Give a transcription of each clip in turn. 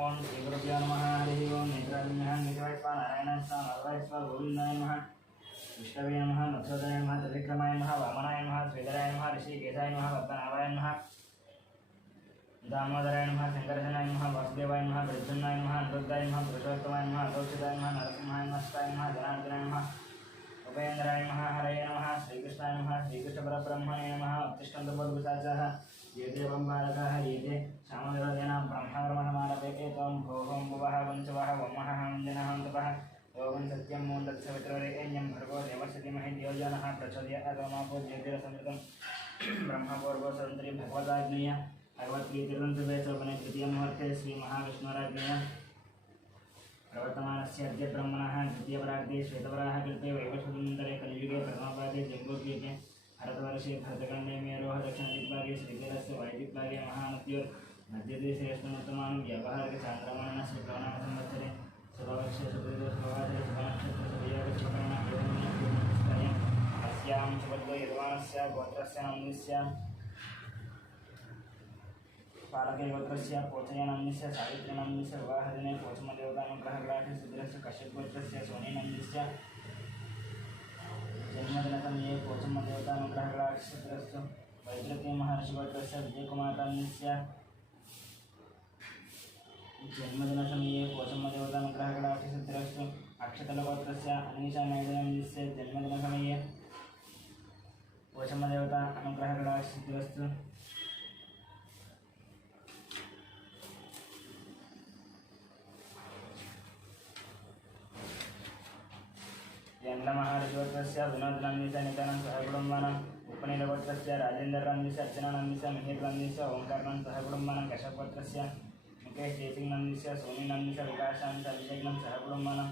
ओम श्री गुरुभ्यो नमः हरि ओम नेत्रादिन्यः निजवैश्वा नारायणाय स्वाहा नारायणस्वा गोविन्दाय नमः विष्णवे नमः मत्स्योदयाय नमः त्रिविक्रमाय नमः वामनाय नमः श्रीधराय नमः ऋषिकेशाय नमः पद्मनाभाय नमः दामोदराय नमः शंकरजनाय नमः वासुदेवाय नमः प्रद्युम्नाय नमः अनिरुद्धाय नमः पुरुषोत्तमाय नमः अगौषिताय नमः नरसिंहाय नमः शिवाय नमः जनार्दनाय नमः उपेन्द्राय नमः हरये नमः श्रीकृष्णाय नमः श्रीकृष्णपरब्रह्मणे नमः उत्तिष्ठन्तु बोधपिशाचाः ये देवं बालकाः ये ते श्यामदेवतेनां ब्रह्मवर्मणमालपेते त्वं भोगं भुवः वञ्चवः वमः वञ्जनः तपः योगं सत्यं मूं तत्सवितुर्वरेण्यं भर्गो देवस्य धीमहि धियो यो नः प्रचोदयात् तमोऽपो ज्योतिरसमृतं ब्रह्मपूर्वो सदन्त्री भगवदाग्नेय भगवद्गीतिर्वन्तुवेचोपने तृतीयमुहूर्ते श्रीमहाविष्णुराज्ञया प्रवर्तमानस्य अद्य ब्रह्मणः द्वितीयपरार्धे श्वेतवराहकल्पे वैवस्वतन्त्रे कलियुगे प्रथमपादे जम्बूद्वीपे भरतवर्षे भरतखण्डे मेरोः दक्षिणदिग्भागे श्रीधरस्य वायुदिग्भागे महानद्योर्मध्ये श्रेष्ठोत्तमानं व्यावहारिकचान्द्रमानस्य प्रणवसंवत्सरे शुभवर्षे सुकृतोषवासरे शुभनक्षत्रशुभयोगचित्रणां अस्यां शुभद्वो यजमानस्य गोत्रस्य नन्दस्य पालकैवत्रस्य पोचयनन्दस्य सावित्रीनन्दस्य विवाहदिने पोचमदेवतानुग्रहग्राठे सिद्धस्य कश्यपगोत्रस्य सोनीनन्दस्य जन्मदिनसमये पोचमदेवतानुग्रहग्राठस्य वैद्यकीय महर्षिगोत्रस्य विजयकुमारनन्दस्य जन्मदिनसमये पोचमदेवतानुग्रहग्राठस्य अक्षतलगोत्रस्य अनीशानैदनन्दस्य जन्मदिनसमये पोचमदेवता अनुग्रहग्राठस्य यंडमहार्षिगोत्रस्य विनोदनन्दस्य नित्यानंद सहकुटुम्बानां उपनीलगोत्रस्य राजेन्द्रनन्दस्य अर्चनानन्दस्य मिहिरनन्दस्य ओंकारनन्द सहकुटुम्बानां कश्यपगोत्रस्य मुकेश जयसिंहनन्दस्य सोनीनन्दस्य विकाशानन्द अभिषेकनं सहकुटुम्बानां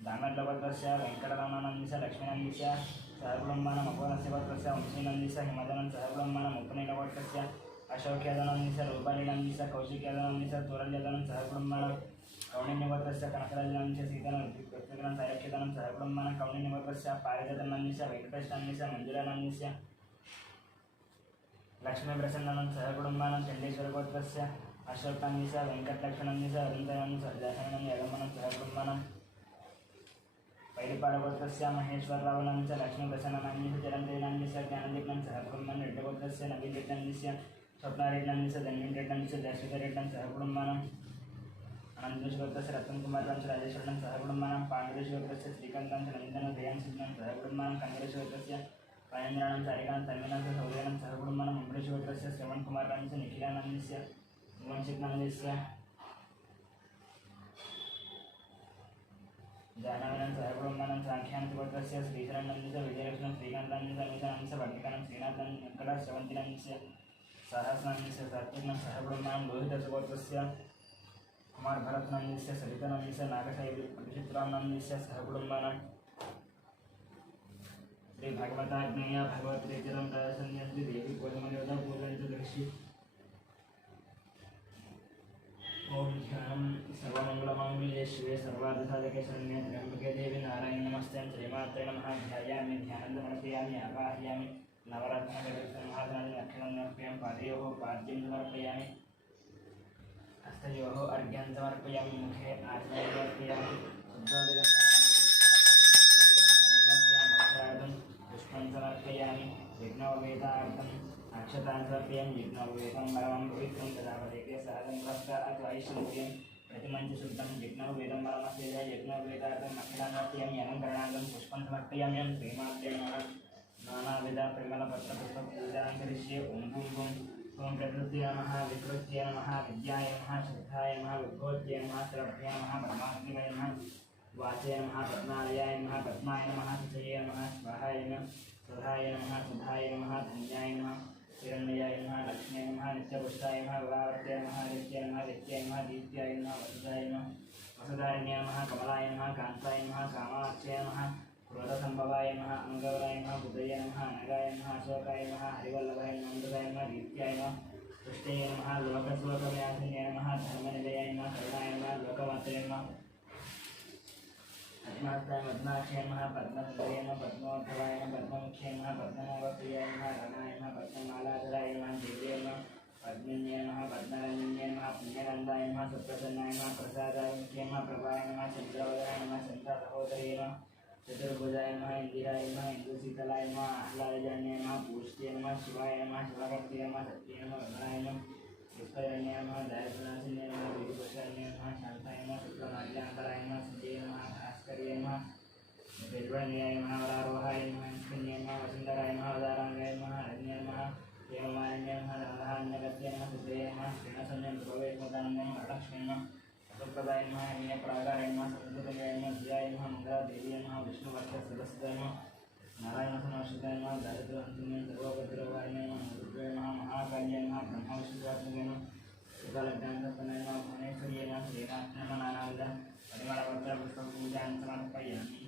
दामोदरगोत्रस्य वेंकटरमणनन्दस्य लक्ष्मीनन्दस्य सहकुटुम्बानां अपोनस्य गोत्रस्य वंशीनन्दस्य हिमदनन्द सहकुटुम्बानां उपनीलगोत्रस्य अशोक्यादनन्दस्य रूपालीनन्दस्य कौशिक्यादनन्दस्य तुरल्यदनन्द सहकुटुम्बानां कौंडिन्यगोत्रस्य कनकराजनन्दस्य सीतानं सायक्षितानं सहकुटुम्बानां कौंडिन्यगोत्रस्य पारिजातनन्दस्य वेङ्कटेशनन्दस्य मञ्जुलानन्दस्य लक्ष्मीप्रसन्नानं सहकुटुम्बानां चण्डेश्वरगोत्रस्य अशोकनन्दस्य वेङ्कटलक्ष्मणन्दस्य अरुणदयानन्दस्य हरिदासानन्दस्य यगमनं सहकुटुम्बानां पैडिपाडगोत्रस्य महेश्वररावनन्दस्य लक्ष्मीप्रसन्नानन्दस्य चिरन्तनन्दस्य ज्ञानदीपनं सहकुटुम्बानां रेड्डिगोत्रस्य नवीनरेड्डनन्दस्य स्वप्नारेड्डनन्दस्य धन्वीरेड्डनन्दस्य जयश्रीधरेड्डनं सहकुटुम्बानां अनन्तगोत्रस्य रत्नकुमाररामस्य राजेश्वरनं सहकुटुम्बानां पाण्डुरेश्वरस्य श्रीकान्तं नन्दनं दयानसिद्धनं सहकुटुम्बानां कन्नडेश्वरस्य राजेन्द्रानं सारिकानं तन्वीनं सौर्यानं सहकुटुम्बानां अम्बरीश्वरस्य श्रवणकुमाररामस्य निखिलानन्दस्य वंशिकनन्दस्य जानवीनं सहकुटुम्बानां सांख्यानगोत्रस्य श्रीशरणनन्दस्य विजयलक्ष्मणं श्रीकान्तनन्दस्य अमीशानन्दस्य वर्णिकानं श्रीनाथनं वेङ्कटश्रवन्तिनन्दस्य सहस्रनन्दस्य सात्विकनं सहकुटुम्बानां लोहितगोत्रस्य कुमार भरतनन्दस्य सरितानन्दस्य नागशैलचित्रानन्दस्य सहकुटुम्बानां श्री भगवताग्नेय भगवत्प्रीतिरं प्रसन्यन्ति देवी पूजमदेवता पूजयन्तु दर्शि ओम ध्यानं सर्वमङ्गलमाङ्गल्ये शिवे सर्वार्थसाधके शरण्ये त्र्यम्बके देवी नारायणी नमस्ते श्रीमात्रे नमः ध्यायामि ध्यानन्दमर्पयामि आवाहयामि नवरत्नकटकमहादानि अक्षरं समर्पयामि पादयोः पाद्यं समर्पयामि हस्तयोः अर्घ्यं समर्पयामि मुखे आचमनं समर्पयामि शुद्धोदकस्नानं पुष्पं समर्पयामि यज्ञोपवेतार्थम् अक्षतान् समर्पयामि यज्ञोपवेतं परमं पवित्रं तदावदेके सहजं भक्त अद्वैश्वर्यं प्रतिमञ्च शुद्धं यज्ञोपवेतं परमस्य यज्ञोपवेतार्थम् अक्षतान् समर्पयामि अलङ्करणार्थं पुष्पं समर्पयामि श्रीमात्रे नमः नानाविध परिमलपत्रपुष्पपूजां करिष्ये ॐ बूं बूं ओम प्रकृत्यै नमः विकृत्यै नमः विद्याय नमः शुद्धाय नमः विभूत्यै नमः सर्वभ्ये नमः परमात्मने नमः वाचे नमः पद्मालयाय नमः पद्माय नमः सुचये नमः स्वाहाय नमः सुधाय नमः सुधाय नमः धन्याय नमः हिरण्मयाय नमः लक्ष्म्यै नमः नित्यपुष्टाय नमः विवावर्त्यै नमः नित्याय नमः नित्याय नमः दीप्त्याय नमः वसुधाय नमः वसुधारिण्याय नमः कमलाय नमः कान्ताय नमः कामाक्षय नमः क्रोधसंभवाय नमः अंगवराय नमः बुधये नमः अनगाय नमः अशोकाय नमः हरिवल्लभाय नमः अमृताय नमः दीप्त्याय नमः तुष्टये नमः लोकस्लोकव्यासिन्ये नमः धर्मनिलयाय नमः करुणाय नमः लोकमात्रे नमः पद्मास्ताय पद्माक्षय नमः पद्मसुन्दरे नमः पद्मोद्धवाय नमः पद्ममुख्ये नमः पद्मनाभप्रियाय नमः रमाय नमः पद्ममालाधराय नमः देव्ये नमः पद्मिन्ये नमः पद्मरञ्जन्ये नमः पुण्यनन्दाय नमः सुप्रसन्नाय नमः प्रसादाय नमः प्रभाय नमः चन्द्रोदयाय नमः चन्द्रसहोदरे नमः चतुर्भुजाय नमः इंदिराय नमः इंदुशीतलाय नमः आह्लादजान्ये नमः पूष्टे नमः शिवाय नमः शिवकर्त्रे नमः सत्ये नमः विमलाय नमः पुष्परण्ये नमः दायकनाशिन्ये नमः वीरपुष्करण्ये नमः शान्ताय नमः शुक्लमाल्यान्तराय नमः सिद्धे नमः भास्कर्ये नमः बेल्वण्याय नमः वरारोहाय नमः पुण्ये नमः वसुन्धराय नमः वदाराङ्गाय नमः अरण्ये नमः देवमारण्ये नमः राधान्यगत्ये नमः सिद्धे नमः श्रीणसन्ये प्रभवेश्वरानन्दे नमः वरलक्ष्मी नमः सुप्रदाय नमः हिरण्यप्राकाराय नमः संस्कृतगाय नमः धियाय नमः मंगलादेव्यै नमः विष्णुवक्षसदस्याय नमः नारायणसमाश्रिताय नमः दारिद्र्यहन्त्रिणे सर्वोपद्रवाय नमः रुद्राय नमः महाकाल्याय नमः ब्रह्मविष्णुवात्मकाय नमः सुकालज्ञानदत्तनाय नमः भुवनेश्वर्यै नमः श्रीनाथाय नमः नानाविध परिमलपत्रपुष्पपूजां समर्पयामि।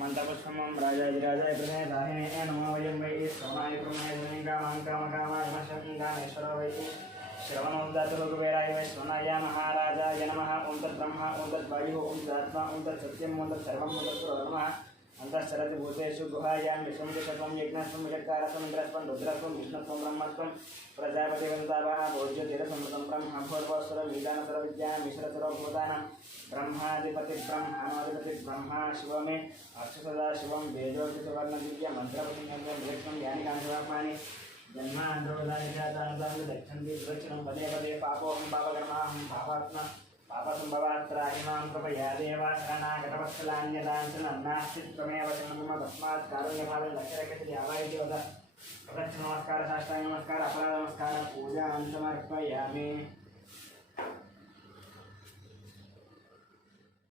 मंत्रपुष्पमं राजाधिराजाय प्रथमे नमो वयं वै श्रवणाय प्रमाय ध्वनिकामां कामकामाय मशङ्गामेश्वर वै श्रवणोदातरुकुबेराय वै श्रवणाय महाराजाय नमः। ओं तद्ब्रह्मा ओं तद्वायुः ओं तदात्मा ओं तत्सत्यम् ओं तत्सर्वं ओं तत्पुरो अंतश्चरति भूतेषु गुहायां विश्वं शतम यज्ञस्वं विचकारस्वं इन्द्रस्वं रुद्रस्वं विष्णुस्वं ब्रह्मस्वं प्रजापतिवन्तावः भोज्यतीरसंवृतं ब्रह्म भूर्भुवस्सुरविद्यानां ईश्वरसर्वभूतानां ब्रह्मा शिवमे अक्षसदा शिवं वेदोक्तवर्णदिव्य मन्त्रपतिं ज्ञानि कांसवात्मानि जन्मान्द्रोदानिजातानुदानु दक्षन्ति सुरक्षणं पदे पदे पापोऽहं पापकर्माहं पापात्मा पापसंभवात्राहिमां कृपया देवा शरणागतवत्सलान्यदांसन्नास्ति त्वमेव शरणं तस्मात् कारुण्यभावेन लक्ष्यरक्षति आवाहिति वद प्रदक्षिणनमस्कार साष्टाङ्ग नमस्कार अपराध नमस्कार पूजां समर्पयामि।